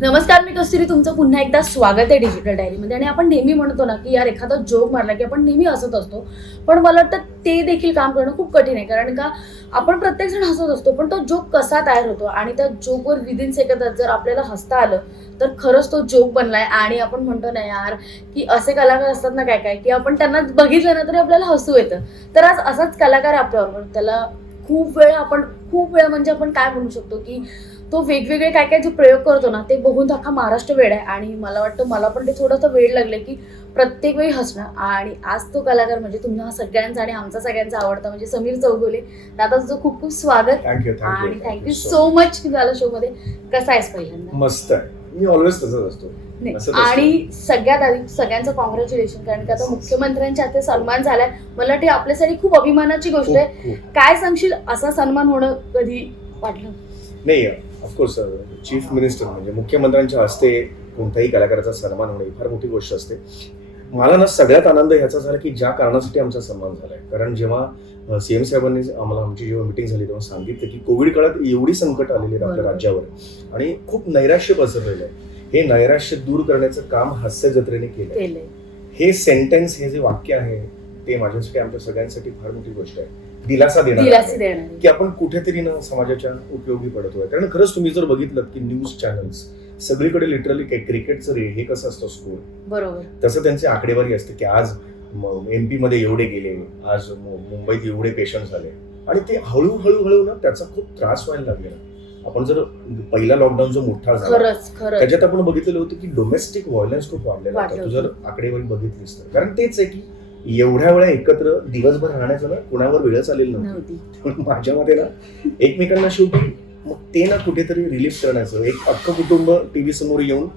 नमस्कार, मी कस्तुरी. तुमचं पुन्हा एकदा स्वागत आहे डिजिटल डायरीमध्ये. आणि आपण नेहमी म्हणतो ना की यार एखादा जोक मारला की आपण नेहमी हसत असतो, पण मला वाटतं ते देखील काम करणं खूप कठीण आहे. कारण का आपण प्रत्येकजण हसत असतो, पण तो जोक कसा तयार होतो आणि त्या जोकवर विदिन सेकंदात जर आपल्याला हसता आलं तर खरंच तो जोक बनलाय. आणि आपण म्हणतो ना यार की असे कलाकार असतात ना काय काय की आपण त्यांना बघितलं ना तरी आपल्याला हसू येतं. तर आज असाच कलाकार आहे आपल्याबरोबर. त्याला खूप वेळ म्हणजे आपण काय म्हणू शकतो की तो वेगवेगळे काय काय जे प्रयोग करतो ना ते बघून अख्खा महाराष्ट्र वेड आहे. आणि मला वाटतं मला पण ते थोडंसं वेळ लागलं की प्रत्येक वेळी हसणं. आणि आज तो कलाकार म्हणजे तुम्हाला सगळ्यांचा आणि आमचा सगळ्यांचा आवडता म्हणजे समीर चौगुले. दादा तुझं खूप खूप स्वागत आणि थँक्यू सो मच की झालं शो मध्ये. कसा आहेस पहिल्यांदा? मस्त आहे. मी ऑलवेज तसंच असतो. आणि सगळ्यात आधी सगळ्यांचं कॉंग्रॅच्युलेशन, कारण का आता मुख्यमंत्र्यांच्या हाती सन्मान झालाय. मला वाटतं आपल्यासाठी खूप अभिमानाची गोष्ट आहे. काय सांगशील, असा सन्मान होणं कधी वाटलं? नाही, ऑफकोर्स चीफ मिनिस्टर म्हणजे मुख्यमंत्र्यांच्या हस्ते कोणत्याही कलाकाराचा सन्मान होणे फार मोठी गोष्ट असते. मला ना सगळ्यात आनंद ह्याचा झाला की ज्या कारणासाठी आमचा सन्मान झालाय. कारण जेव्हा सीएम साहेबांनी आम्हाला आमची जेव्हा मिटिंग झाली तेव्हा सांगितलं की कोविड काळात एवढी संकट आलेली आहे आपल्या राज्यावर आणि खूप नैराश्य पसरलेलं आहे. हे नैराश्य दूर करण्याचं काम हास्य जत्रेने केलंय. हे सेंटेन्स, हे जे वाक्य आहे ते माझ्यासाठी आमच्या सगळ्यांसाठी फार मोठी गोष्ट आहे. दिलासा देणार की आपण कुठेतरी ना समाजाच्या उपयोगी पडतोय. कारण खरंच तुम्ही जर बघितलं की न्यूज चॅनल्स सगळीकडे लिटरली क्रिकेटचं हे कसं असतं स्कोर, बरोबर तसं त्यांची आकडेवारी असते की आज MP मध्ये एवढे गेले, आज मुंबईत एवढे पेशंट झाले. आणि ते हळूहळू ना त्याचा खूप त्रास व्हायला लागलेला. आपण जर पहिला लॉकडाऊन जो मोठा झाला त्याच्यात आपण बघितलेलं होतं की डोमेस्टिक व्हायलन्स खूप वाढलेला होता. तू जर आकडेवारी बघितलीस तर. कारण तेच आहे की एवढ्या वेळा एकत्र दिवसभर राहण्याचं ना कुणावर वेळच आलेली नव्हती. माझ्या मते ना एकमेकांना शेवटी मग ते ना कुठेतरी रिलीफ करण्याचं, एक अख्खं कुटुंब टीव्ही समोर येऊन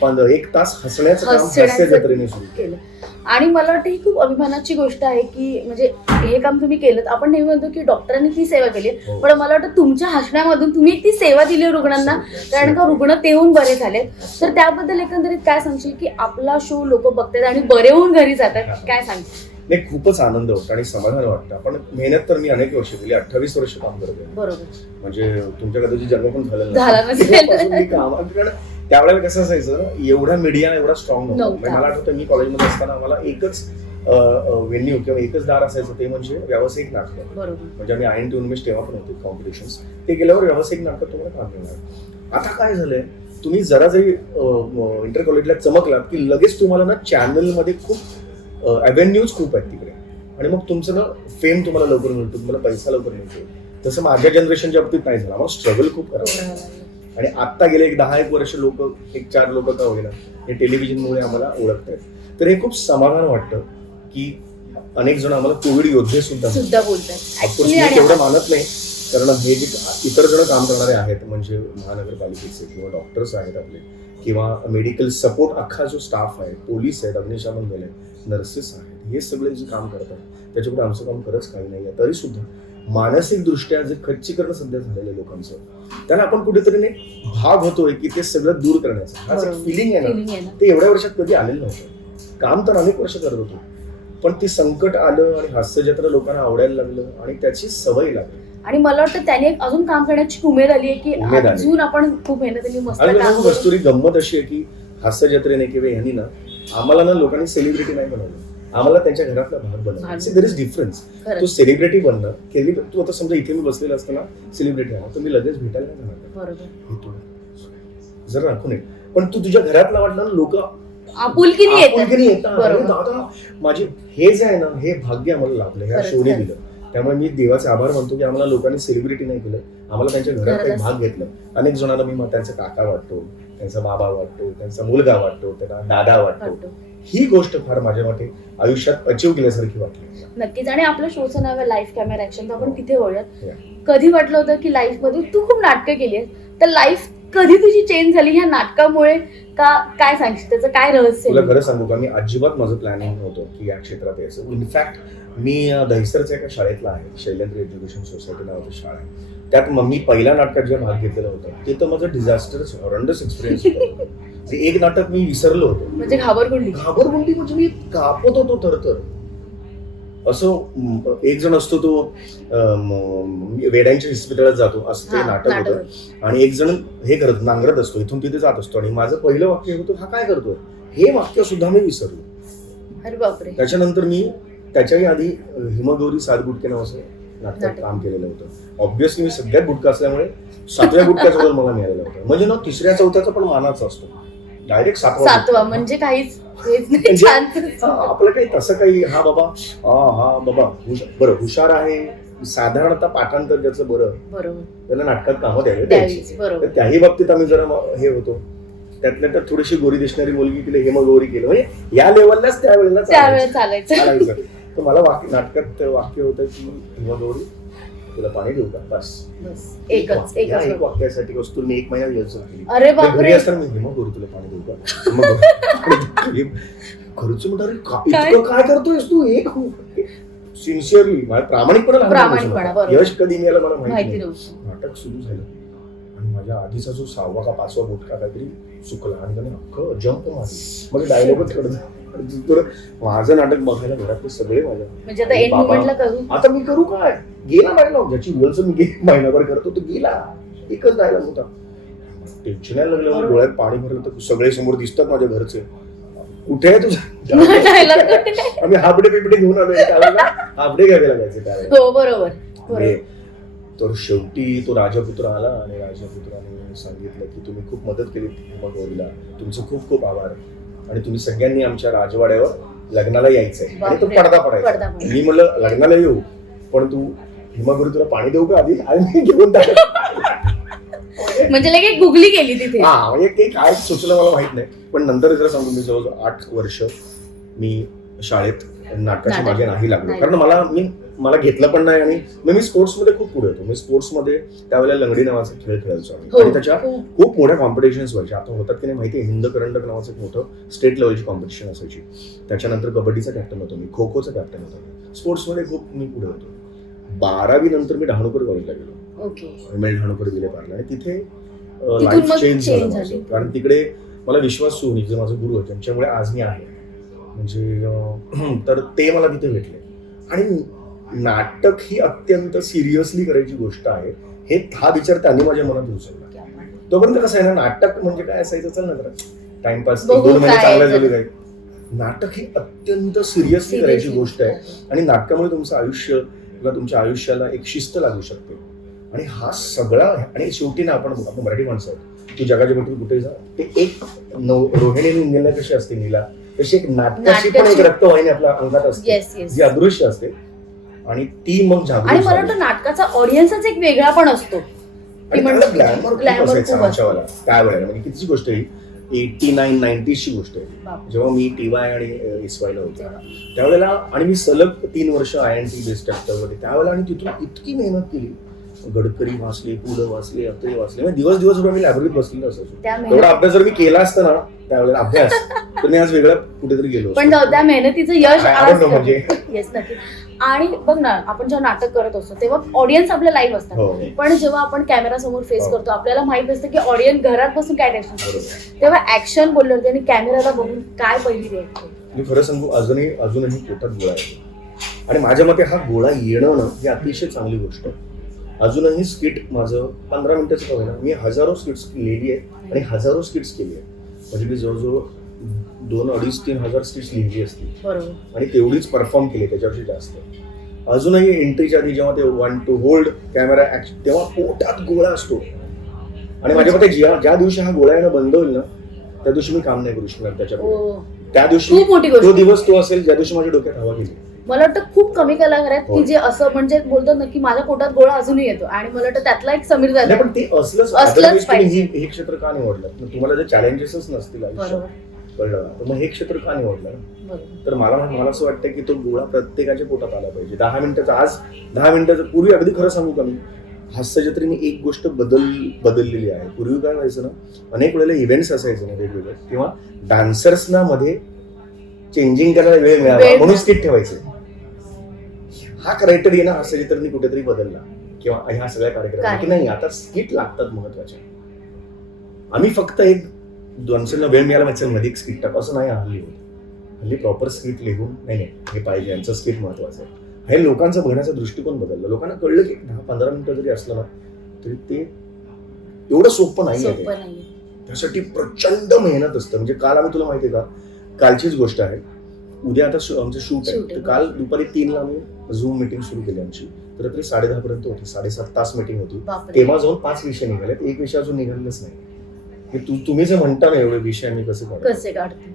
1 तास हसण्याचं काम हास्य जत्रेने सुरू केलं. आणि मला वाटतं ही खूप अभिमानाची गोष्ट आहे की म्हणजे हे काम तुम्ही केलं. आपण नेहमी म्हणतो की डॉक्टरांनी ती सेवा केली, पण मला वाटतं तुमच्या हसण्यामधून तुम्ही ती सेवा दिली रुग्णांना. कारण का रुग्ण ते होऊन बरे झाले. तर त्याबद्दल एकंदरीत काय सांगशील की आपला शो लोक बघतात आणि बरे होऊन घरी जातात, काय सांगशील? नाही, खूपच आनंद होतो आणि समाधान वाटतं. आपण मेहनत तर मी अनेक वर्ष केली, 28 वर्ष काम करतोय. बरोबर. म्हणजे तुमच्या कदाचित जन्म पण झालेला नसेल. त्यावेळेला कसं असायचं, एवढा मीडिया एवढा स्ट्रॉंग नव्हता. मला आठवतं मी कॉलेजमध्ये असताना आम्हाला एकच व्हेन्यू किंवा एकच दार असायचं, ते म्हणजे व्यावसायिक नाटक. म्हणजे आम्ही INT उन्मेष तेव्हा पण होते कॉम्पिटिशन्स. ते केल्यावर व्यावसायिक नाटक तुम्हाला काम मिळणार. आता काय झालंय, तुम्ही जरा जरी इंटर कॉलेजला चमकलात की लगेच तुम्हाला ना चॅनलमध्ये खूप अव्हेन्यूज खूप आहेत तिकडे. आणि मग तुमचं ना फेम तुम्हाला लवकर मिळतो, तुम्हाला पैसा लवकर मिळतो. तसं माझ्या जनरेशनच्या बाबतीत नाही झालं. मला स्ट्रगल खूप करावं. आणि आता गेले 10-1 वर्ष लोक, 4 लोक का होईना, हे टेलिव्हिजनमुळे आम्हाला ओळखतात. तर हे खूप समाधान वाटतं की अनेक जण आम्हाला कोविड योद्धे सुद्धा बोलतात. मी तेवढं मानत नाही, कारण हे जे इतर जण काम करणारे आहेत म्हणजे महानगरपालिकेचे किंवा डॉक्टर्स आहेत आपले, किंवा मेडिकल सपोर्ट अख्खा जो स्टाफ आहे, पोलीस आहेत, अग्निशमन दल आहेत, नर्सेस आहेत, हे सगळे जे काम करतात त्याच्यापुढे आमचं काम खरंच काही नाही आहे. तरी सुद्धा मानसिक दृष्ट्या जे खच्चीकरण सध्या झालेलं लोकांचं, त्याला आपण कुठेतरी भाग होतोय की ते सगळं दूर करण्याचं. हा फिलिंग आहे ना, ते एवढ्या वर्षात कधी आलेलं नव्हतं. काम तर अनेक वर्ष करत होतो, पण ते संकट आलं आणि हास्य जत्रा लोकांना आवडायला लागलं आणि त्याची सवय लागली. आणि मला वाटतं त्याने अजून काम करण्याची उमेद आली आहे की अजून आपण खूप मेहनतीने मस्त काम. कस्तुरी गंमत अशी आहे की हास्य जत्रेने किंवा ह्यांनी ना आम्हाला ना लोकांनी सेलिब्रिटी नाही बनवलं, आम्हाला त्यांच्या घरातला भाग बनवला. There is difference. तो सेलिब्रिटी बनणं, तू आता समजा इथे मी बसलेला असताना सेलिब्रिटी आहे तर मी लगेच भेटायला नाही जाणार, जर राखू नये. पण तू तुझ्या घरातला वाटला ना, लोक आपुलकीने येतात. दादा माझे हे जे आहे ना, हे भाग्य आम्हाला लाभलं, ह्या शोने दिलं. त्यामुळे मी देवाचे आभार मानतो की आम्हाला लोकांनी सेलिब्रिटी नाही केलं, आम्हाला त्यांच्या घरात काही भाग घेतलं. अनेक जणांना मी त्यांचा काका वाटतो, त्यांचा बाबा वाटतो, त्यांचा मुलगा वाटतो, त्यांना दादा वाटतो. ही गोष्ट फार माझ्या मते आयुष्यात अचीव केल्यासारखी वाटली. नक्कीच. आणि आपल्या शोचं नाव आहे लाईफ कॅमेरा ऍक्शन, तर आपण तिथे वळूयात. कधी वाटलं होतं की लाईफ मध्ये तू खूप नाटकं केली आहेत, तर लाईफ कधी तुझी चेंज झाली ह्या नाटकामुळे का, काय सांगशील, त्याचं काय रहस्य? तुला खरं सांगू का, मी अजिबात माझं प्लॅनिंग नव्हतं की या क्षेत्रात यायचं. इनफॅक्ट मी दहिसरच्या एका शाळेतला आहे, शैलेंद्र एज्युकेशन सोसायटी नावाची शाळा आहे. त्यात मग मी पहिल्या नाटकात जेव्हा भाग घेतलेला होता ते तर माझं डिझास्टरच हॉरंडस एक्सपिरियन्स होता. ते एक नाटक मी विसरलो होतो. म्हणजे घाबरगुंडी म्हणजे मी कापत होतो थरथर. असं एक जण असतो तो वेड्यांच्या इस्पितळात जातो असं ते नाटक होतं आणि एक जण हे करत नांगरत असतो इथून तिथे जात असतो आणि माझं पहिलं वाक्य होतं हा काय करतोय हे वाक्य सुद्धा मी विसरलो. अरे बापरे. त्याच्यानंतर मी त्याच्याही आधी हिमगौरी 7 गुटके नावाचं नाटकात काम केलेलं होतं. ऑब्व्हियसली मी सगळ्यात गुटका असल्यामुळे 7व्या गुटक्याचा रोल मला मिळालेला होता. म्हणजे ना 3ऱ्या 4थ्याचा पण मानाचा असतो. डायरेक्ट 7वा म्हणजे काहीच आपलं काही तसं काही हा बाबा बरं हुशार आहे साधारणतः पाठांतर त्याचं बरोबर त्याला नाटकात कामं द्यावी. तर त्याही बाबतीत आम्ही जरा हे होतो. त्यातल्या त्यात थोडीशी गोरी दिसणारी मुलगी तिला हेमगौरी केलं म्हणजे या लेवललाच त्यावेळेला चालायचं. तर मला नाटकात वाक्य होतं की हेमगौरी तुला पाणी देऊ का बस एक वाक्यासाठी वस्तू मी 1 महिना रिहर्सल केली. अरे बापरे. घरी असताना मी हेमगौरी तुला पाणी देऊ का खर्च म्हणतो काय करतोयस तू एक सिन्सिअरली प्रामाणिकपणा यश कधी मिळालं मला माहिती नव्हतं. नाटक सुरू झालं आणि माझ्या आधीचा जो 6वा का 5वा गुटखा काहीतरी चुकला आणि त्याने अख्खं जंप मारली. म्हणजे डायलॉगच कळत माझं नाटक बघायला घरातले सगळे माझ्या म्हणजे आता मी करू काय गेला डायलॉग ज्याची रिहर्सल मी महिनाभर करतो तो गेला. एकच डायलॉग होता. टेन्शन यायला लागलं डोळ्यात पाणी भरलं तर सगळे समोर दिसतात माझ्या घरचे कुठे आहे तुझा आम्ही हाबडे बिबडे घेऊन आलो त्यावेळेला हाबडे घ्यावे लागायचे त्यावेळेला. तर शेवटी तो राजपुत्र आला आणि राजपुत्राने सांगितलं की तुम्ही खूप मदत केली हिमगौरीला तुमचं खूप खूप आभार आणि तुम्ही सगळ्यांनी आमच्या राजवाड्यावर लग्नाला यायचंय आणि तो पडदा पडायचा. मी म्हणलं लग्नाला येऊ पण तू हिमगौरी तुला पाणी देऊ का आधी आणि मी घेऊन म्हणजे लगेच गुगली केली तिथे. हा म्हणजे ते काय सुचलं मला माहित नाही पण नंतर जर सांगू मी जवळजवळ 8 वर्ष मी शाळेत नाटकाच्या मागे नाही लागलो कारण मला घेतलं पण नाही आणि मी स्पोर्ट्समध्ये खूप पुढे होतो. मी स्पोर्ट्समध्ये त्यावेळेला लंगडी नावाचा खेळ खेळायचो आणि त्याच्या खूप मोठ्या कॉम्पिटिशन्स व्हायच्या. आता होतात की नाही माहिती हिंद करंडक नावाचं एक मोठं स्टेट लेवलची कॉम्पिटिशन असायची. त्याच्यानंतर कबड्डीचा कॅप्टन होतो मी खो खोचा कॅप्टन होतो. स्पोर्ट्समध्ये खूप मी पुढे होतो. 12वी नंतर मी डहाणूकर कॉलेजला गेलो. एम एल डहाणूकर विले पार्ला आणि तिथे लाईफ चेंज झालं कारण तिकडे मला विश्वास सुनी जे माझे गुरु होते त्यांच्यामुळे आज मी आहे म्हणजे तर ते मला तिथे भेटले. आणि नाटक ही अत्यंत सिरियसली करायची गोष्ट आहे हा विचार त्यांनी माझ्या मनात उचलला. तोपर्यंत कसं आहे ना नाटक म्हणजे काय असायचं चल ना जरा टाइमपास 2 महिने चांगला झाले काय. नाटक ही अत्यंत सिरियसली करायची गोष्ट आहे आणि नाटकामुळे तुमचं आयुष्य किंवा तुमच्या आयुष्याला एक शिस्त लागू शकते. आणि हा सगळा आणि शेवटी ना आपण मराठी माणसं आहोत की जगाच्या भेटी कुठे जा ते एक रोहिणी नीला कशी असते नीला तशी एक नाटकाची पण एक रक्तवाहिनी आपल्या अंगात असते जी अदृश्य असते आणि ती मग जागृत. आणि मला वाटतं नाटकाचा ऑडियन्सच एक वेगळा पण असतो. त्यावेळेला म्हणजे कितीची गोष्ट आहे 89-90 ची गोष्ट आहे जेव्हा मी TY आणि SY ला होतो त्यावेळेला आणि मी सलग 3 वर्ष INT बेस्ट मध्ये त्यावेळेला आणि तिथून इतकी मेहनत केली. गडकरी वाचले पुलं वाचले अत्रे वाचले दिवसभर मी लायब्ररीत बसलेलो असायचो. तेवढा अभ्यास जर मी केला असता ना त्यावेळेला अभ्यास तर मी आज वेगळा कुठेतरी गेलो पण त्या मेहनतीचं यश म्हणजे येस नक्की. आणि बघ ना आपण जेव्हा नाटक करत असतो तेव्हा ऑडियन्स आपल्या लाईव्ह असतात पण जेव्हा आपण कॅमेरा समोर फेस करतो आपल्याला माहित असतं की ऑडियन्स घरात बसून काय टेन्शन करतो तेव्हा ऍक्शन बोललं होते आणि कॅमेराला बघून काय पहिली रिएक्शन. मी खरं सांगू अजूनही पोटात गोळा येतो आणि माझ्या मते हा गोळा येणं ना ही अतिशय चांगली गोष्ट आहे. अजूनही स्किट माझं 15 मिनिटाचं का होईना मी हजारो स्किट्स लिहिली आहे आणि हजारो स्किट्स केली आहे. म्हणजे मी जवळजवळ 2-2.5-3 हजार स्किट्स लिहिली असतील आणि तेवढीच परफॉर्म केली त्याच्यापेक्षा जास्त. अजूनही एंट्रीच्या आधी जेव्हा ते 1 to होल्ड कॅमेरा तेव्हा पोटात गोळा असतो आणि माझ्या मते ज्या दिवशी हा गोळा येणं बंद होईल ना त्या दिवशी मी काम नाही करू शकणार त्याच्यापुढे. त्या दिवशी तो दिवस तो असेल ज्या दिवशी माझ्या डोक्यात हवा गेली. मला वाटतं खूप कमी कलाकार आहेत की जे असं म्हणजे बोलतात ना की माझ्या पोटात गोळा अजूनही येतो आणि मला वाटतं त्यातला एक समीर झाला. पण ते असलंच पाहिजे. हे क्षेत्र का निवडलं तुम्हाला जर चॅलेंजेसच नसतील कळलं तर मग हे क्षेत्र का निवडलं. तर मला असं वाटतं की तो गोळा प्रत्येकाच्या पोटात आला पाहिजे. 10 मिनिटाचा आज 10 मिनिटाचा पूर्वी अगदी खरं सांगू का मी हास्यजत्रेने एक गोष्ट बदललेली आहे. पूर्वी काय व्हायचं ना अनेक वेळेला इव्हेंट्स असायचे ना वेगवेगळे किंवा डान्सर्सना मध्ये चेंजिंग करायला वेळ मिळाला म्हणून स्किट ठेवायचे. हा क्रायटेरिया ना हास्यजत्रेने कुठेतरी बदलला. किंवा ह्या सगळ्या कार्यक्रमात की नाही आता स्किट लागतात महत्वाचे. आम्ही फक्त एक 200 वेळ मिळाला म्हणजे मध्ये एक स्किट टाक असं नाही हल्ली होत. हल्ली प्रॉपर स्किट लिहून नाही हे पाहिजे यांचं स्किट महत्वाचं आहे. हे लोकांचा बघण्याचा दृष्टिकोन बदलला. लोकांना कळलं की 10-15 मिनिटं जरी असलं ना तरी ते एवढं सोपं नाही. त्यासाठी प्रचंड मेहनत असतं. म्हणजे काल आम्ही तुला माहितीये का कालचीच गोष्ट आहे. उद्या आता आमचं शूट आहे. काल दुपारी 3ला आम्ही झूम मीटिंग सुरू केली आमची. तर तरी 10:30 पर्यंत होती. 7.5 तास मीटिंग होती. तेव्हा जाऊन 5 विषय निघालेत. एक विषय अजून निघालेच नाही. तुम्ही जे म्हणता ना एवढे विषय आम्ही कसे काढतो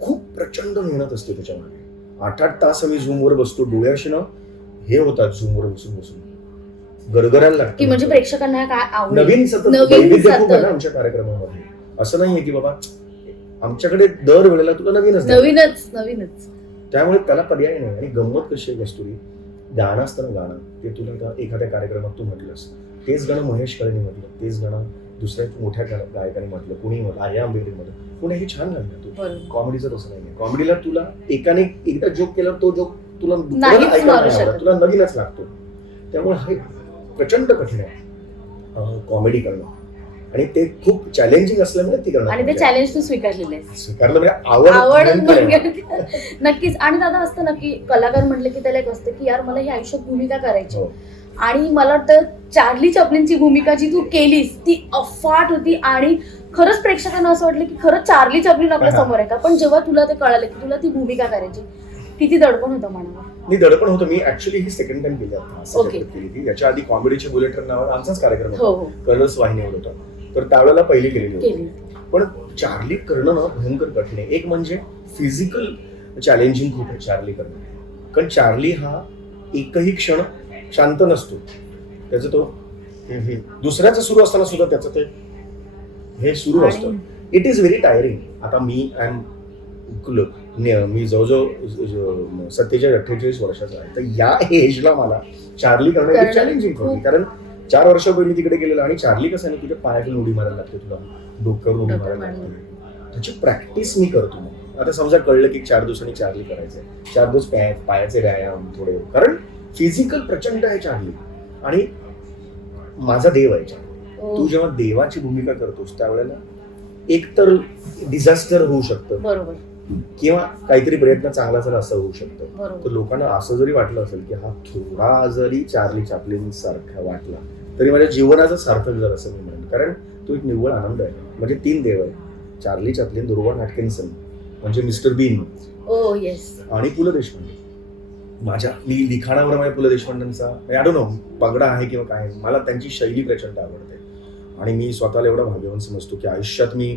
खूप प्रचंड मेहनत असते त्याच्यामध्ये. 8-8 तास आम्ही झूमवर बसतो. डोळ्याशी ना हे होतात झूमवर बसून गरगरायला लागतं की म्हणजे प्रेक्षकांना काय आवडेल. नवीन सतत वैविध्य खूप आहे ना आमच्या कार्यक्रमामध्ये. असं नाहीये की बाबा आमच्याकडे दर वेळेला तुला नवीनच त्यामुळे त्याला पर्याय नाही. आणि गंमत कशी आहे कस्तुरी गाणं असतं ना गाणं ते तुला एखाद्या कार्यक्रमात तू म्हटलंस तेच गाणं महेश काळेने म्हटलं तेच गाणं दुसऱ्या मोठ्या गायकाने म्हटलं कुणी म्हटलं आर्या आंबेडकर म्हटलं कुणी हे छान घाललं तू. कॉमेडीचं तसं नाही. कॉमेडीला तुला एकाने एकदा जोक केल्यावर तो जोक तुला तुला नवीनच लागतो. त्यामुळे हे प्रचंड कठीण आहे कॉमेडी करणं. आणि ते खूप चॅलेंजिंग असल्यामुळे ती करणं. आणि ते चॅलेंज तू स्वीकारलेलं आहे. स्वीकारलं म्हणजे आवड नक्कीच. आणि दादा असतं ना की कलाकार म्हटलं की त्याला एक असतं की यार मला ही आयुष्यात भूमिका करायची. आणि मला वाटतं चार्ली चॅप्लिनची भूमिका जी तू केलीस ती अफाट होती. आणि खरंच प्रेक्षकांना असं वाटलं की खरंच चार्ली चॅप्लिन आपल्या समोर आहे का. पण जेव्हा तुला ते कळालं की तुला ती भूमिका करायची किती दडपण होतं मनावर. मी दडपण होतं. मी ऍक्च्युली ही सेकंड टाइम केली होती. याच्या आधी कॉमेडीचे बुलेटर नावावर आमचाच कार्यक्रम होता. कलर्स वाहिनीवर होता. तर त्यावेळेला पहिली केलेली होती. पण चार्ली करणं ना भयंकर कठीण आहे. एक म्हणजे फिजिकल चॅलेंजिंग खूप आहे चार्ली करणं. कारण चार्ली हा एकही क्षण शांत नसतो. त्याचं तो दुसऱ्याचं सुरू असताना सुद्धा त्याचं ते हे सुरू असतं. It is very tiring. आता मी जवळजवळ 47-48 वर्षाचा आहे. तर या एजला मला चार्ली करणं चॅलेंजिंग होती. कारण 4 वर्षापूर्वी मी तिकडे गेलेलो. आणि चार्ली कसं आहे तुझ्या पायातून उडी मारायला लागते तुला डोक्यावर उडी मारायला लागते. त्याची प्रॅक्टिस मी करतो. आता समजा कळलं की 4 दिवसांनी चार्ली करायचंय 4 दिवस पायाचे व्यायाम थोडे. कारण फिजिकल प्रचंड आहे चार्ली. आणि माझा देव आहे चार्ली. तू जेव्हा देवाची भूमिका करतोस त्यावेळेला एकतर डिझास्टर होऊ शकतं बरोबर किंवा काहीतरी प्रयत्न चांगला झाला असं होऊ शकतं. तर लोकांना असं जरी वाटलं असेल की हा थोडा जरी चार्ली चॅप्लिन सारखा वाटला तरी माझ्या जीवनाचं सार्थक जर असं मी म्हणेन. कारण तो एक निव्वळ आनंद आहे. म्हणजे 3 देव आहे चार्ली चॅप्लिन, रोवन हॅटकिन्सन म्हणजे मिस्टर बीन आणि पु ल देशपांडे. मी लिखाणावर माझ्या पु ल देशपांडेंचा आय डोंट नो पगडा आहे किंवा काय मला त्यांची शैली प्रचंड आवडते. आणि मी स्वतःला एवढा भाग्यवान समजतो की आयुष्यात मी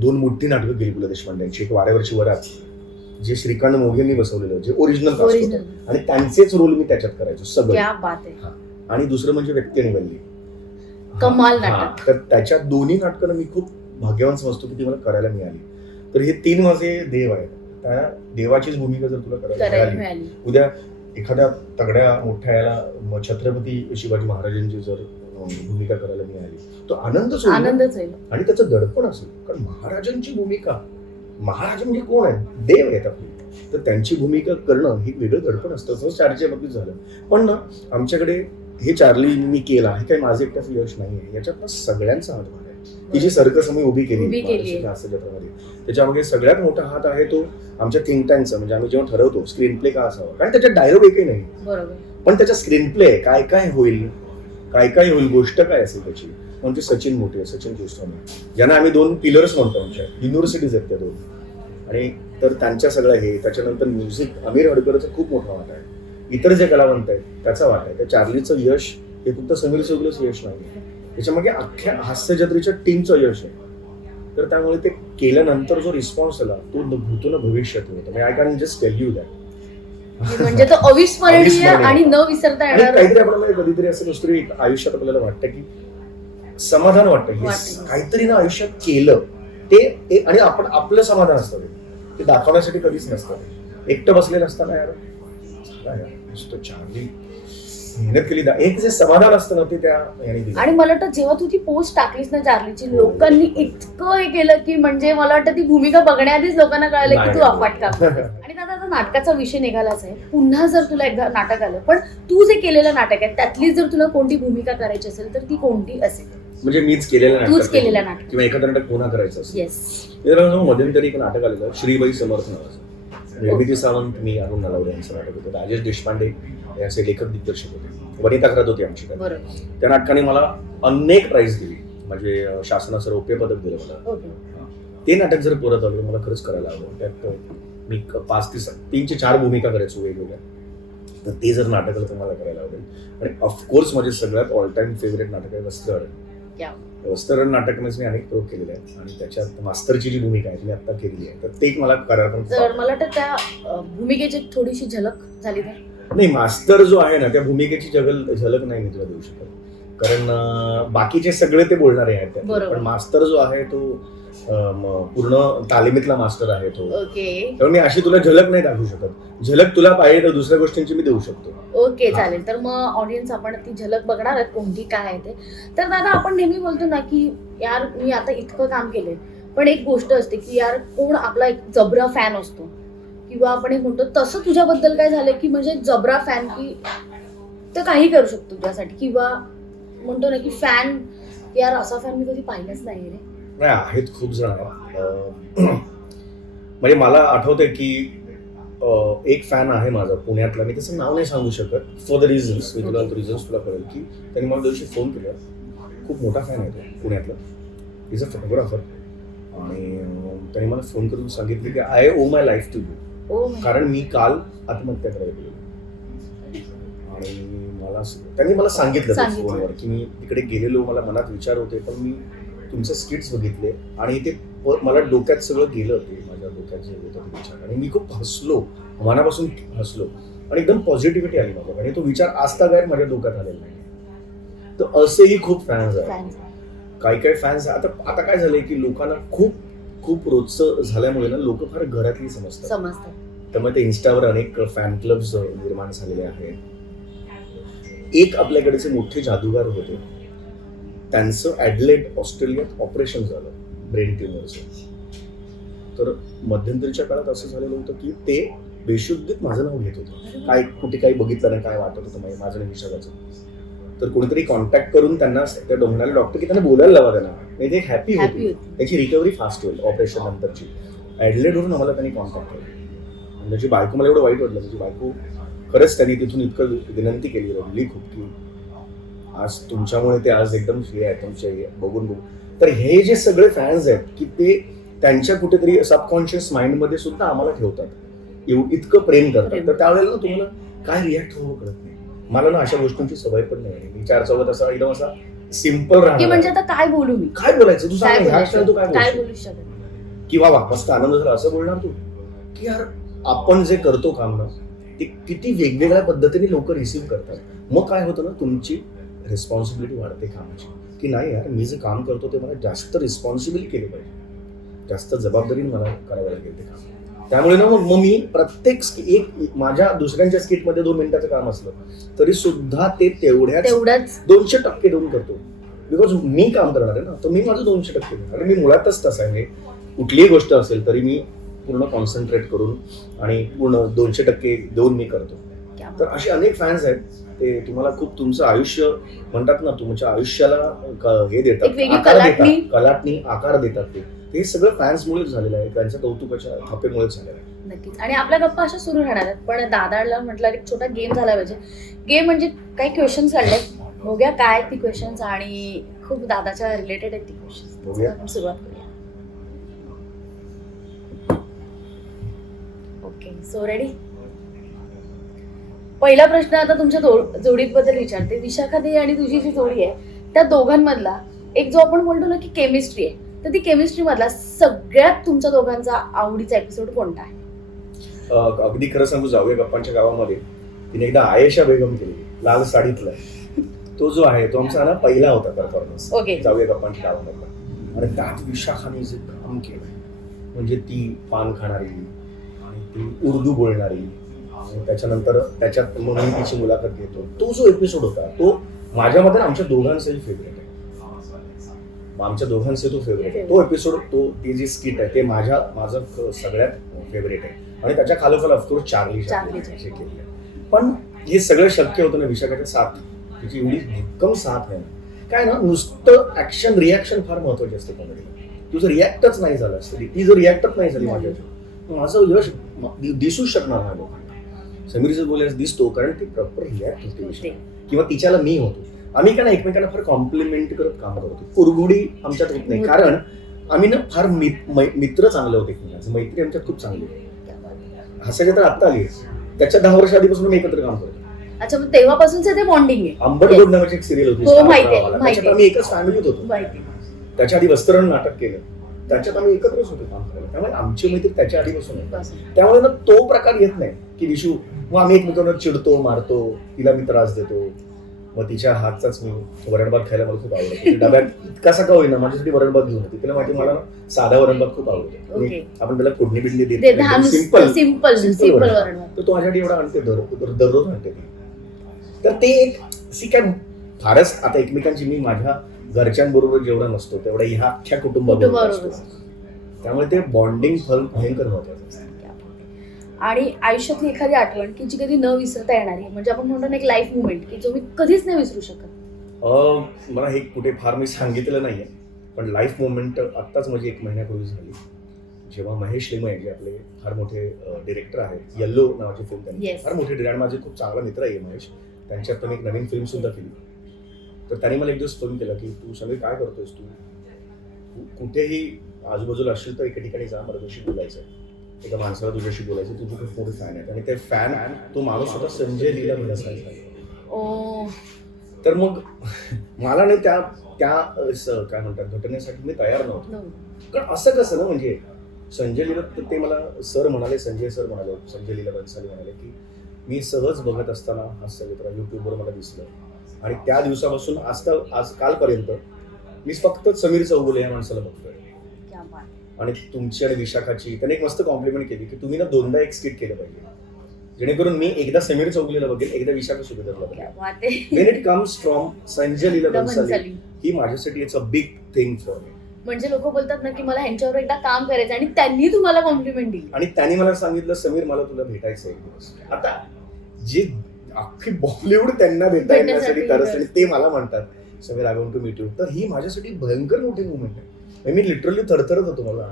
2 मोठी नाटकं केली पु ल देशपांडेंची. एक वाऱ्यावरची वरात जे श्रीकांत मोघेंनी बसवलेलं जे ओरिजिनल आणि त्यांचेच रोल मी त्याच्यात करायचो सगळं. आणि दुसरं म्हणजे व्यक्ती आणि वल्ली कमाल नाटक. तर त्याच्या दोन्ही नाटकांना मी खूप भाग्यवान समजतो की ती मला करायला मिळाली. तर हे 3 माझे देव आहेत. त्या देवाचीच भूमिका जर तुला करायला मिळाली उद्या एखाद्या तगड्या मोठ्या याला छत्रपती शिवाजी महाराजांची जर भूमिका करायला मिळाली तो आनंदच होईल. आणि त्याचं दडपण असेल. कारण महाराजांची भूमिका महाराज म्हणजे कोण आहे देव आहेत आपले. तर त्यांची भूमिका करणं हे वेगळं दडपण असतं. तसंच चार्लीच्या बाबतीत झालं. पण ना आमच्याकडे हे चार्ली मी केला हे काही माझं एकट्याचं यश नाहीये. याच्यात सगळ्यांचा हातभार आहे. ती जी सर्कस आम्ही उभी केली हास्य जत्रामध्ये त्याच्यामध्ये सगळ्यात मोठा हात आहे तो आमच्या थिंक टँकचा. म्हणजे आम्ही जेव्हा ठरवतो स्क्रीन प्ले का असावा. कारण त्याच्यात डायलॉग एकही नाही पण त्याच्या स्क्रीन प्ले काय काय होईल गोष्ट काय असेल त्याची. म्हणजे सचिन मोठे सचिन गोस्वामी ज्यांना आम्ही 2 पिलर्स म्हणतो आमच्या युनिव्हर्सिटीज आहेत त्या 2. आणि तर त्यांच्या सगळं हे त्याच्यानंतर म्युझिक अमीर हडकरचं खूप मोठा वाटा आहे. इतर जे कलावंत आहेत त्याचा वाटा आहे. त्या चार्लीचं यश हे फक्त समीर सुगलंच यश नाही त्याच्यामागे अख्ख्या हास्य जत्रेच्या टीमचं यश आहे. तर त्यामुळे ते केल्यानंतर जो रिस्पॉन्स आला तो भूतून भविष्यात होता. I can just tell you that. म्हणजे तो अविस्मरणीय आणि न विसरता येणार. काहीतरी आपल्याला कधीतरी असं दुसरी आयुष्यात आपल्याला वाटतं की समाधान वाटतं काहीतरी ना आयुष्यात केलं ते. आणि आपण आपलं समाधान असतं ते दाखवण्यासाठी कधीच नसतं. एकटं बसलेलं असताना यार नुसतं चार्ली मेहनत केली एक जे समाधान असतं ना ते त्या याने दिलं. आणि मला वाटतं जेव्हा तू ती पोस्ट टाकलीस ना चार्लीची, लोकांनी इतकं हे केलं की म्हणजे मला वाटतं ती भूमिका बघण्याआधीच लोकांना कळालं की तू अफाट काम करतेस. आणि दादा आता नाटकाचा विषय निघालाच आहे, पुन्हा जर तुला एकदा नाटक आलं, पण तू जे केलेलं नाटक आहे त्यातली जर तुला कोणती भूमिका करायची असेल तर ती कोणती असेल? म्हणजे मीच केलेलं नाटक, तूच केलेलं नाटक किंवा एखादं नाटक पुन्हा करायचं असेल. येस. मध्यंतरी एक नाटक आलेलं श्रीबाई समर्थ नावाचं, निर्मिती सावंत, मी अरुण नलावडे यांचं नाटक होतं. राजेश देशपांडे यांचे लेखक दिग्दर्शक होते, वनिता खरात होती आमची. बरोबर. त्या नाटकाने मला अनेक प्राइज दिली, म्हणजे शासनाचं रौप्य पदक दिलं मला. ते नाटक जर परत आलं मला खरंच करायला आवडलं. त्यात मी 3 ते 4 भूमिका करायचो वेगवेगळ्या, तर ते जर नाटक आलं तर मला करायला आवडेल. आणि ऑफकोर्स माझे सगळ्यात ऑल टाइम फेवरेट नाटक आहे वस्त्रहरण. वस्त्रहरण नाटकामध्ये मी अनेक प्रयोग केलेले आहेत आणि त्याच्यात मास्तरची जी भूमिका आहे ती आता केलेली आहे, तर ते एक मला करायला. तर मला वाटतं त्या भूमिकेची थोडीशी झलक झाली तर नाही, मास्तर जो आहे ना त्या भूमिकेची झलक नाही मी तुला देऊ शकत, कारण बाकीचे सगळे ते बोलणारे आहेत, पण मास्तर जो आहे तो पूर्ण तालिमीतला मास्टर आहे तो. ओके. तर मी अशी तुला झलक नाही दाखवू शकत. झलक तुला पाहिजे तर दुसऱ्या गोष्टींची मी देऊ शकतो. ओके, चालेल. तर मग ऑडियन्स आपण ती झलक बघणार आहेत कोणती काय आहे ते. तर दादा आपण नेहमी बोलतो ना की यार मी आता इतकं काम केलंय, पण एक गोष्ट असते की यार कोण आपला एक जबरा फॅन असतो, किंवा आपण एक म्हणतो तसं तुझ्याबद्दल काय झालं की म्हणजे जबरा फॅन की तर काही करू शकतो तुझ्यासाठी, किंवा म्हणतो ना की फॅन यार असा फॅन मी कधी पाहिलंच नाही रे? नाही, आहेत खूप जण. म्हणजे मला आठवतंय की एक फॅन आहे माझा पुण्यातला, मी त्याचं नाव नाही सांगू शकत फॉर द रिझन्स, मी तुला रिझन्स तुला कळेल, की त्यांनी मला दिवशी फोन केला. खूप मोठा फॅन आहे तो पुण्यातला, इज अ फोटोग्राफर, आणि त्यांनी मला फोन करून सांगितले की I owe my life to you, कारण मी काल आत्महत्या करायला गेलो. आणि त्यांनी मला सांगितलं फोनवर की मी तिकडे गेलेलो, मला मनात विचार होते, पण मी तुमचे स्किट्स बघितले आणि ते मला डोक्यात सगळं गेलं, ते माझ्या डोक्यात जे होतं ते विचार, आणि मी खूप हसलो, मनापासून हसलो, आणि एकदम पॉझिटिव्हिटी आली माझ्या, आणि तो विचार आजता काय माझ्या डोक्यात आलेला नाही. तर असेही खूप फॅन्स आहेत. काही फॅन्स आता काय झालंय की लोकांना खूप रोजचं झाल्यामुळे ना लोक फार घरातली समजतात. त्यामुळे ते इन्स्टावर अनेक फॅन क्लब्स निर्माण झालेले आहेत. एक आपल्याकडेचे मोठे जादूगार होते, त्यांचं ॲडलेड ऑस्ट्रेलियात ऑपरेशन झालं ब्रेन ट्युमरचं. तर मध्यंतरीच्या काळात असं झालेलं होतं की ते बेशुद्धीत माझं नाव घेत होतं, काय कुठे काही बघितलं नाही, काय वाटत होतं माझं नाही विचारायचं. तर कोणीतरी कॉन्टॅक्ट करून त्यांना त्या डोंगराला डॉक्टर की त्यांना बोलायला लावा त्यांना, म्हणजे ते हॅपी होती, त्याची रिकव्हरी फास्ट होईल ऑपरेशन नंतरची. ॲडलेडवरून आम्हाला त्यांनी कॉन्टॅक्ट केला, आणि त्याची बायको, मला एवढं वाईट वाटलं, त्याची बायको खरंच त्यांनी तिथून इतकं विनंती केली, रडली खूप, की आज तुमच्यामुळे ते आज एकदम फ्री आहे तुमच्या बघून. तर हे जे सगळे फॅन्स आहेत की ते त्यांच्या कुठेतरी सबकॉन्शियस माइंडमध्ये सुद्धा आम्हाला ठेवतात, इतकं प्रेम करतात. तर त्यावेळेला ना तुम्हाला काय रिॲक्ट व्हावं कळत नाही. मला ना अशा गोष्टींची सवय पण नाही, मी 4 चौघात असा एकदम असा सिम्पल राहणार, म्हणजे आता काय बोलू मी, काय बोलायचं तू सांग, तू काय बोलू शकत, किंवा मस्त आनंद झाला असं बोलणार तू, की यार आपण जे करतो काम ना ते किती वेगवेगळ्या पद्धतीने लोक रिसीव्ह करतात. मग काय होतं ना, तुमची रिस्पॉन्सिबिलिटी वाढते कामाची, की नाही यार मी जे काम करतो ते मला जास्त रिस्पॉन्सिबिलिटी केली पाहिजे, जास्त जबाबदारीने मला करावं लागेल ते काम. त्यामुळे ना मग मी प्रत्येक एक माझ्या दुसऱ्यांच्या स्किटमध्ये 2 मिनिटाचं काम असलं तरी सुद्धा ते तेवढ्याच 200% देऊन करतो, बिकॉज मी काम करणार आहे ना, तर मी माझं 200% देणार. आणि मी मुळातच तसं आहे, कुठलीही गोष्ट असेल तरी मी पूर्ण कॉन्सन्ट्रेट करून आणि पूर्ण 200% देऊन मी करतो. तर असे अनेक फॅन्स आहेत, ते तुम्हाला खूप तुमचं आयुष्य म्हणतात ना, तुमच्या आयुष्याला हे देतात, कलाटणी आकार देतात. ते सगळं फॅन्समुळेच झालेलं आहे, त्यांच्या कौतुकाच्या थापेमुळेच झालेलं आहे. नक्कीच. आणि आपल्या गप्पा अशा सुरू राहणार आहेत, पण दादाला म्हटलं एक छोटा गेम झाला पाहिजे. गेम म्हणजे काही क्वेश्चन्स काढले, बघूया काय ती क्वेश्चन्स, आणि खूप दादाच्या रिलेटेड आहेत ती क्वेश्चन्स. आपण सुरुवात करूया. Okay, so ready. पहिला प्रश्न आता तुमच्या जोडीबद्दल विचारते. विशाखा दे आणि तुझी जी जोडी आहे त्या दोघांमधला एक जो आपण बोलतो ना की केमिस्ट्री आहे, तर ती केमिस्ट्री मधला सगळ्यात तुमच्या दोघांचा आवडीचा एपिसोड कोणता आहे? अगदी खरं सांगू, जाऊया गप्पांच्या गावामध्ये तिने एकदा आयेशा बेगम केली, लाल साडीतला. तो जो आहे तो आमचा ना पहिला होता परफॉर्मन्स जाऊया गप्पांच्या गावामधला. आणि त्यात विशाखाने जे काम केलं, म्हणजे ती पान खाणारी आणि ती उर्दू बोलणारी आणि त्याच्यानंतर त्याच्यात मग मी तिची मुलाखत घेतो. तो जो एपिसोड होता तो माझ्यामध्ये आमच्या दोघांचाही फेवरेट आहे. आमच्या दोघांचे तो फेवरेट आहे. तो एपिसोड, ती जी स्किट आहे ते माझं सगळ्यात फेवरेट आहे. आणि त्याच्या खालोखाल ऑफकोर्स चार्ली जे केली. पण हे सगळं शक्य होतं ना विशाखाच्या साथ, तिची एवढी भक्कम साथ आहे ना. काय ना, नुसतं ऍक्शन रिॲक्शन फार महत्वाची असते कॉमेडीला. तू जर रिॲक्टच नाही झालं असतं, ती जर रिॲक्टच नाही झाली माझं यश दिसूच शकणार नाही लोकांना. समीरचं बोलायला दिसतो कारण ती प्रॉपर रिॲक्ट होते किंवा तिच्याला मी होतो. आम्ही काय ना एकमेकांना फार कॉम्प्लिमेंट करत काम करतो. कुरगुडी आमच्यात होत नाही कारण आम्ही ना फार मित्र चांगले होते एकमेकांचे. मैत्री आमच्यात खूप चांगली होती. हसायला तर आत्ता आली, त्याच्या 10 वर्ष आधीपासून मी एकत्र काम करतो. अच्छा, मग तेव्हापासूनच ते बॉन्डिंग आहे. आंबटगोड नावाची एक सिरियल होती, त्याच्यात आम्ही एकच फॅमिलीत होतो. त्याच्या आधी वस्त्रण नाटक केलं, त्याच्यात आम्ही एकत्रच होतो काम करायला. त्यामुळे आमची मैत्री त्याच्या आधीपासून आहे. त्यामुळे ना तो प्रकार येत नाही की विशू मग आम्ही एकमेकांवर चिडतो, मारतो, तिला मी त्रास देतो. मग तिच्या हातचाच मी वरणभात खायला मला खूप आवडतो. डब्यात कसा का होईना माझ्यासाठी वरणभात घेऊन येते. तिला माहिती मला साधा वरणभात खूप आवडतो. आपण त्याला फोडणी बिडणी देत सिंपल वरणभात, तर तो माझ्यासाठी एवढा आणते, दररोज आणते. तर ते एक काय फारच आता एकमेकांची मी माझ्या घरच्यांबरोबर जेवढा नसतो तेवढा ह्या अख्ख्या कुटुंबाबरोबर असतो. त्यामुळे ते बॉन्डिंग भयंकर महत्वाचं असतं. आणि आयुष्यातली एखादी आठवण की जी कधी न विसरता येणारी, म्हणजे आपण म्हणतो ना एक लाईफ मुवमेंट की जो मी कधीच नाही विसरू शकत. मला हे कुठे फार मी सांगितलं नाहीये, पण लाईफ मुवमेंट आत्ताच माझी 1 महिन्यापूर्वी झाली, जेव्हा महेश लिमये जे आपले फार मोठे डिरेक्टर आहेत, येल्लो नावाची फिल्म त्यांनी फार मोठे डिरेक्टर, माझे खूप चांगला मित्र आहे महेश. त्यांच्यात मी एक नवीन फिल्म सुद्धा केली. तर त्यांनी मला एक दिवस फोन केला की तू सगळे काय करतोयस, तू कुठेही आजूबाजूला असशील तर एका ठिकाणी जा, मला तुझ्याशी बोलायचं आहे, एका माणसाला तुझ्याशी बोलायचं, तुझी खूप मोठे फॅन आहेत. आणि ते फॅन तो माणूस होता संजय लीला भंसाली. तर मग मला नाही त्या काय म्हणतात घटनेसाठी मी तयार नव्हतो. कारण असं कसं ना, म्हणजे संजय लीला ते मला सर म्हणाले, संजय सर म्हणाले, संजय लीला भंसाली म्हणाले की मी सहज बघत असताना हास्यचित्र युट्यूबवर मला दिसलं आणि त्या दिवसापासून आज कालपर्यंत मी फक्त समीर चौगुले या माणसाला बघतोय. आणि तुमची आणि विशाखाची त्याने एक मस्त कॉम्प्लिमेंट केली की तुम्ही ना 2दा एक स्किट केलं पाहिजे, जेणेकरून मी एकदा समीर चौगुलेला बघेल, एकदा विशाखा सुभेदारला बघेल. When it comes from Sanjay Leela Bhansali, ही माझ्यासाठी it's a big thing for me. म्हणजे लोक बोलतात ना की मला ह्यांच्यावर एकदा काम करायचं आणि त्यांनी तुम्हाला कॉम्प्लिमेंट दिली आणि त्यांनी मला सांगितलं समीर मला तुला भेटायचं एक दिवस. आता जे अख्खी बॉलिवूड त्यांना भेटण्यासाठी तरस आणि ते मला म्हणतात Sameer I want to meet you, तर ही माझ्यासाठी भयंकर मोठी मुवमेंट आहे. मी लिटरली थरथरत होतो मला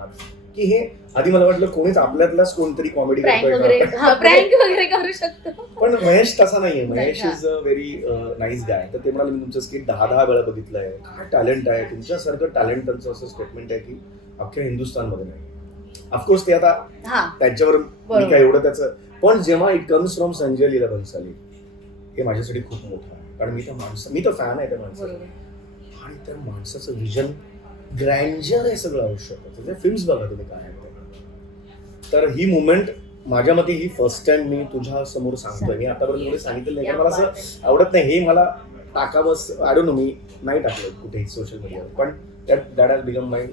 की हे आधी मला वाटलं कोणीच आपल्यातलाच कोणतरी कॉमेडी प्रँक वगैरे करू शकतो, पण महेश तसा नाहीये. Mahesh is a very nice guy. तर ते म्हणाले मी तुमचं स्किट 10 वेळा बघितलंय, काय टॅलेंट आहे तुमच्यासारखं टॅलेंट. त्यांचं असं स्टेटमेंट आहे की अख्ख्या हिंदुस्थानमध्ये नाही. ऑफकोर्स ते आता त्यांच्यावर मी काय एवढं त्याचं, पण जेव्हा it comes from Sanjay Leela Bhansali हे माझ्यासाठी खूप मोठं आहे. कारण मी तर फॅन आहे त्या माणसाचा आणि त्या माणसाचं विजन ग्रँजर आहे सगळं आयुष्यात. त्याच्या फिल्म्स बघा तुम्ही काय आहेत. तर ही मुवमेंट माझ्या मते ही फर्स्ट टाइम मी तुझ्या समोर सांगतोय. मी आतापर्यंत एवढे सांगितलं नाही कारण मला असं आवडत नाही हे मला टाकावंच. आय डोंट नो, मी नाही टाकलं कुठेही सोशल मीडियावर, पण that has become my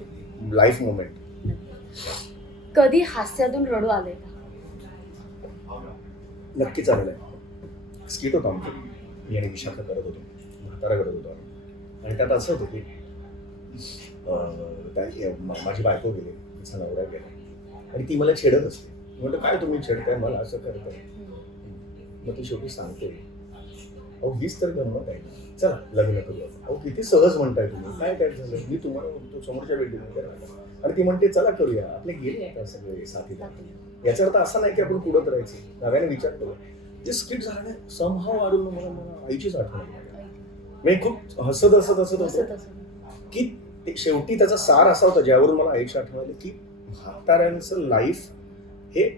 life movement. कधी हास्यातून रडू आले का? नक्कीच आलेलं आहे. स्किट होतं आमचं, मी आणि विशाखा करत होतो, म्हातारा करत होतो आणि त्यात असं होतं की माझी बायको गेली, तिचा नवरा गेला आणि ती मला छेडत असते. म्हणतो काय तुम्ही छेडताय मला, असं करताय. मग ती शेवटी सांगते अहो हीच तर गंमत आहे, चला लग्न करूया. अहो किती सहज म्हणताय तुम्ही, काय झालं, मी तुम्हाला म्हणतो समोरच्या बिल्डिंगमध्ये राहिला आणि ती म्हणते चला करूया, आपले गेले आता सगळे साथीदार. याचा अर्थ असा नाही की आपण पुढत राहायचं, नव्याने विचार करू. ते स्किट झालं समहाव वाढून मला आईचीच आठवण. मी खूप हसत होतो की शेवटी त्याचा सार असा होता ज्यावरून मला आईची आठवण आली की म्हाताऱ्यांचं लाईफ हे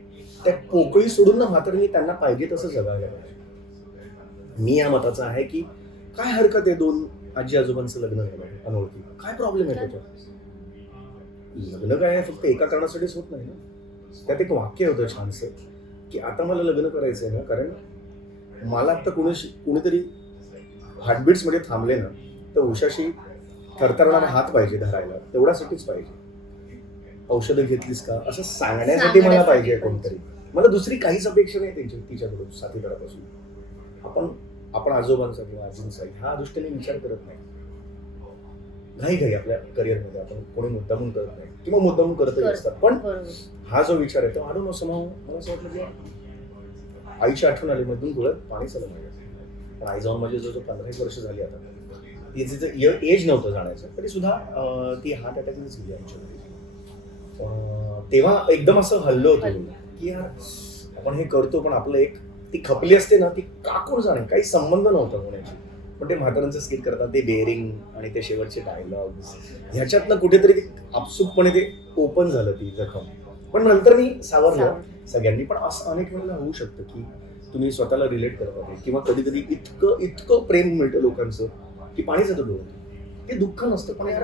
त्या पोकळी सोडून ना म्हाताऱ्यांनी त्यांना पाहिजे तसं जगायला पाहिजे. मी या मताचा आहे की काय हरकत आहे 2 आजी आजोबांचं लग्न झालं अनोळखी, काय प्रॉब्लेम आहे त्याच्यात. लग्न काय फक्त एका कारणासाठीच होत नाही ना. त्यात एक वाक्य होतं छानसं की आता मला लग्न करायचंय ना कारण मला आता कुणीतरी हार्टबीट्स मध्ये थांबले ना तर उशाशी थरथरणारा हात पाहिजे धरायला, तेवढ्यासाठीच पाहिजे. औषधं घेतलीस का असं सांगण्यासाठी मला पाहिजे कोणतरी. मला दुसरी काहीच अपेक्षा नाही तिच्याकडून साथीदारापासून. आपण आजोबांचा किंवा आजींचा ह्या दृष्टीने विचार करत नाही. घाई आपल्या करिअरमध्ये आपण कोणी मुद्दामून करत नाही किंवा मुद्दामून करतही असतात. पण हा जो विचार आहे तो आडून असं मला असं वाटलं की आईची आठवण आली, मधून डोळ्यात पाणी चाललं माझ्या. पण आई जाऊन माझी जो 15 वर्ष झाली आता, तिचं एज नव्हतं जाण्याचं तरी सुद्धा ती हार्ट अटॅकनेच गेली आमच्या घरी. तेव्हा एकदम असं हल्लं होतं की यार आपण हे करतो पण आपलं एक ती खपली असते ना, ती का कोण जाणे, काही संबंध नव्हता कोणाची. पण ते म्हातारांचं स्किट करतात, ते बेअरिंग आणि ते शेवटचे डायलॉग्स ह्याच्यातनं कुठेतरी आपसुकपणे ते ओपन झालं ती जखम. पण नंतर मी सावरलं सगळ्यांनी. पण असं अनेक वेळेला होऊ शकतं की तुम्ही स्वतःला रिलेट करता किंवा कधी कधी इतकं प्रेम मिळतं लोकांचं की पाणीच येतं डोळ्यात. ते दुःख नसतं, पण यार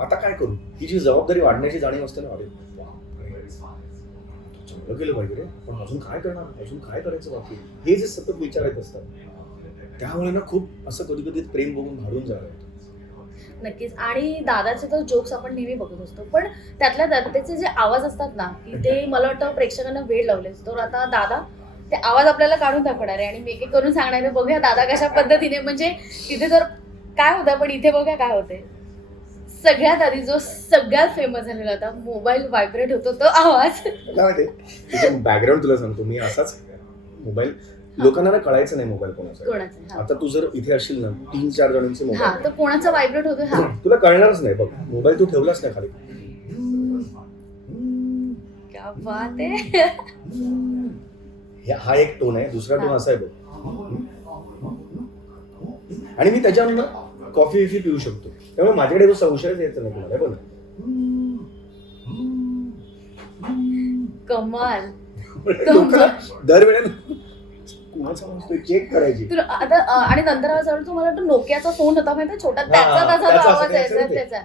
आता काय करू, ही जी जबाबदारी वाढण्याची जाणीव असते ना, अरे चांगलं केलं पाहिजे रे, पण अजून काय करणार, अजून काय करायचं बाकी, हे जे सतत विचार येत असतात त्यामुळे ना खूप असं कधी कधी प्रेम बघून भारून जायला होतं. नक्कीच. आणि दादाचे तर जोक्स आपण नेहमी बघत असतो, पण त्यातल्या त्याचे जे आवाज असतात ना की ते मला वाटतं प्रेक्षकांना वेळ लावले. तर आता दादा ते आवाज आपल्याला काढून दाखवणार आहे आणि मेक करून सांगणार आहे, बघूया दादा कशा पद्धतीने, म्हणजे तिथे तर काय होतं पण इथे बघा काय होते. सगळ्यात आधी जो सगळ्यात फेमस झालेला होता, मोबाईल व्हायब्रेट होतो तो आवाज. काय माहिती बॅकग्राऊंड तुला सांगतो मी, असाच मोबाईल लोकांना ना कळायचं नाही मोबाईल कोणाचा. आता तू जर इथे असशील ना 3-4 जणांचे मोबाईल, तर कोणाचा व्हायब्रेट होतो तुला कळणारच नाही. बघ मोबाईल तू ठेवलास ना खाली, क्या बात आहे. हा एक टोन आहे, दुसरा टोन असा आहे बघ, आणि मी त्याच्यावर कॉफी विफी पिऊ शकतो. त्यामुळे माझ्याकडे तो संशयच यायचा नाही तुम्हाला. बघ कमाल. दरवेळेला कुणाचा चेक करायची. आता आणि नंतर आवाज तुम्हाला वाटतं नोकियाचा फोन होता माहिती, छोटा, त्याचा तसा आवाज यायचा त्याचा.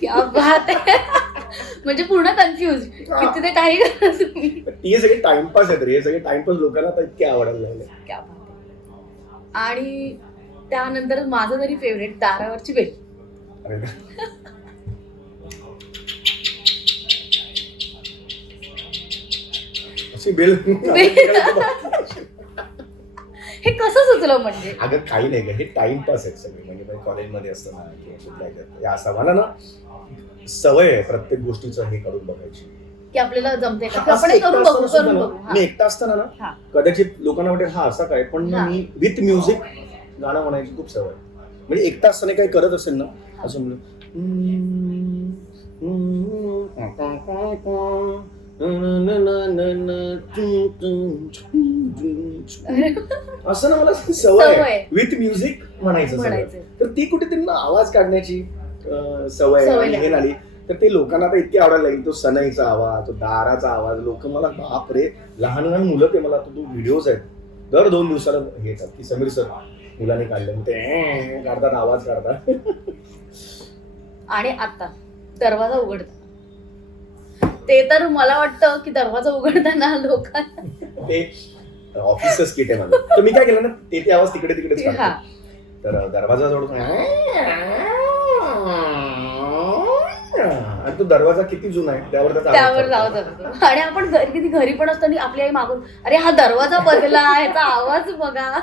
क्या बात आहे. म्हणजे पूर्ण कन्फ्युज की तिथे काही करत तुम्ही. हे सगळे टाइमपास आहेत रे, हे सगळे टाइमपास लोकांना आता इतके आवडायला लागले. क्या बात आहे. आणि त्यानंतर माझं तरी फेवरेट दारावरची बेल. अशी बेल हे कसं सुचलं म्हणजे? अगं काही नाही का, हे टाइमपास आहेत सगळे. म्हणजे कॉलेजमध्ये असताना किंवा कुठल्या असं मला ना सवय आहे प्रत्येक गोष्टीचं हे करून बघायची की आपल्याला जमते का, आपण करून बघू. मी एकटा असताना ना कदाचित लोकांना वाटेल हा असा काय, पण मी विथ म्युझिक गाणं म्हणायची खूप सवय. म्हणजे एकटा असताना काही करत असेल ना असं म्हणून असं ना मला सवय विथ म्युझिक म्हणायचं. तर ती कुठेतरी ना आवाज काढण्याची सवय आली. तर ते लोकांना आता इतके आवडायला लागेल. तो सनईचा आवाज, तो दाराचा आवाज, लोक मला बाप रे, लहान लहान मुलं ते मला तो व्हिडिओज आहेत दर 2 दिवसाला येतात की समीर सर मुलाने काढले, ते काढतात, आवाज काढतात. आणि आता दरवाजा उघडता, ते तर मला वाटतं की दरवाजा उघडताना लोकांना ते ऑफिसचं स्किट आहे माझं. तर मी काय केलं ना, ते आवाज तिकडे तिकडेच काढतो. तर दरवाजा जोडतो आणि तो दरवाजा किती जुना आहे त्यावर जाऊ जातो. आणि आपण किती घरी पण असतो आणि आपली आई मागून, अरे हा दरवाजा बदला, ह्याचा आवाज बघा.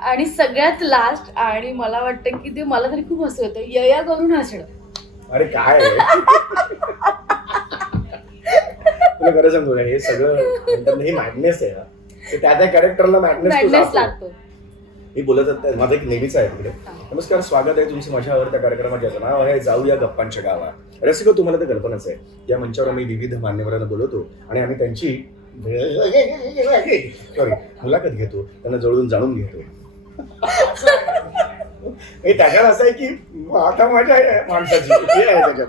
आणि सगळ्यात लास्ट, आणि मला वाटतं की ते मला तरी खूप हसू येतं, यया करून हसणं. अरे काय तुला खरं सांगू का, हे सगळं हे मॅडनेस आहे ना, त्या कॅरेक्टरला मॅडनेस लागतो. मी बोलत माझं एक नेहमीच आहे तिकडे. नमस्कार, स्वागत आहे तुमचं माझ्या आवडत्या कार्यक्रमात, ज्याचं नाव आहे जाऊया गप्पांच्या गावात. रसिक, तुम्हाला तर कल्पनाच आहे, या मंचावर आम्ही विविध मान्यवरांना बोलवतो आणि आम्ही त्यांची मुलाखत घेतो, त्यांना जवळून जाणून घेतो. हे त्याच्यात असं आहे की आता मजा आहे माणसाची, हे आहे त्याच्यात.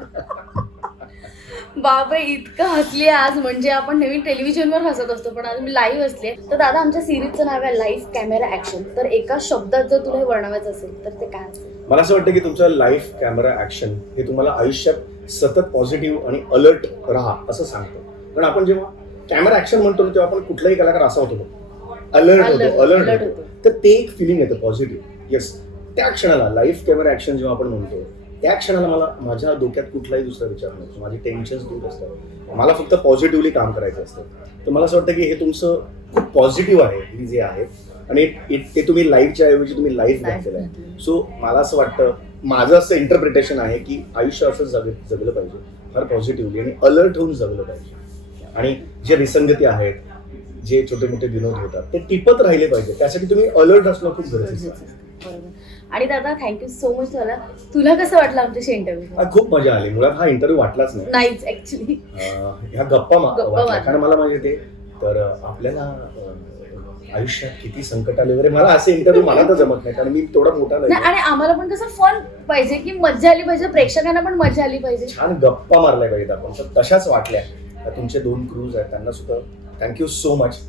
बापरे, इतकं हसली आज, म्हणजे आपण नेहमी टेलिव्हिजनवर हसत असतो पण आज मी लाईव्ह हसले. तर दादा, आमच्या सिरीजचं नाव आहे लाईव्ह कॅमेरा ऍक्शन. तर एका शब्दात जर तुला हे वर्णवायचं असेल तर ते काय असेल? मला असं वाटतं की तुमचं लाईव्ह कॅमेरा ऍक्शन हे तुम्हाला आयुष्यात सतत पॉझिटिव्ह आणि अलर्ट राहा असं सांगतं. कारण आपण जेव्हा कॅमेरा ऍक्शन म्हणतो तेव्हा आपण कुठलाही कलाकार असा होतो, अलर्ट होतो. तर ते एक फिलिंग येतं पॉझिटिव्ह. येस, त्या क्षणाला लाईव्ह कॅमेरा ऍक्शन जेव्हा आपण म्हणतो त्या क्षणाला मला माझ्या डोक्यात कुठलाही दुसरा विचार नसतो, माझे टेन्शन्स दूर असतात, मला फक्त पॉझिटिव्हली काम करायचं असतं. तर मला असं वाटतं की हे तुमचं खूप पॉझिटिव्ह आहे ही जे आहे, आणि ते तुम्ही लाईफच्या ऐवजी तुम्ही लाईफ घातलेलं आहे. सो मला असं वाटतं, माझं असं इंटरप्रिटेशन आहे की आयुष्य असं जगलं पाहिजे, फार पॉझिटिव्हली आणि अलर्ट होऊन जगलं पाहिजे. आणि जे विसंगती आहेत, जे छोटे मोठे विनोद होतात ते टिपत राहिले पाहिजे. त्यासाठी तुम्ही अलर्ट असणं खूप गरजेचं आहे. बरोबर. आणि दादा थँक्यू सो मच. तुला कसं वाटलं आमच्याशी इंटरव्ह्यू? खूप मजा आली. मुळात हा इंटरव्ह्यू वाटलाच नाही, नाहीच ऍक्च्युली. ह्या गप्पा वाटल्या. कारण मला म्हणजे ते तर आपल्याला आयुष्यात किती संकट आले वगैरे, मला असे इंटरव्ह्यू मला तर जमत नाही, कारण मी तेवढा मोठा नाही. आणि आम्हाला पण कसं फन पाहिजे, की मजा आली पाहिजे, प्रेक्षकांना पण मजा आली पाहिजे, छान गप्पा मारल्या पाहिजेत आपण. तर तशाच वाटल्या. तुमचे 2 क्रूज आहेत, त्यांना सुद्धा थँक्यू सो मच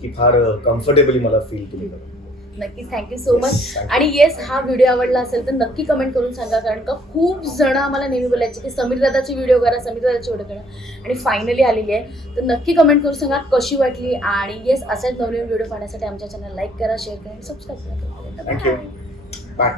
की फार कम्फर्टेबली मला फील तुम्ही करा. नक्कीच थँक्यू सो मच. आणि येस, हा व्हिडिओ आवडला असेल तर नक्की कमेंट करून सांगा, कारण का खूप जण आम्हाला नेहमी बोलायचे की समीर दादाची व्हिडिओ करा, समीर दादाची व्हिडिओ करा, आणि फायनली आलेली आहे. तर नक्की कमेंट करून सांगा कशी वाटली. आणि येस, असेच नवीन व्हिडिओ पाहण्यासाठी आमच्या चॅनल लाईक करा, शेअर करा आणि सबस्क्राईब करा. थँक्यू. बाय.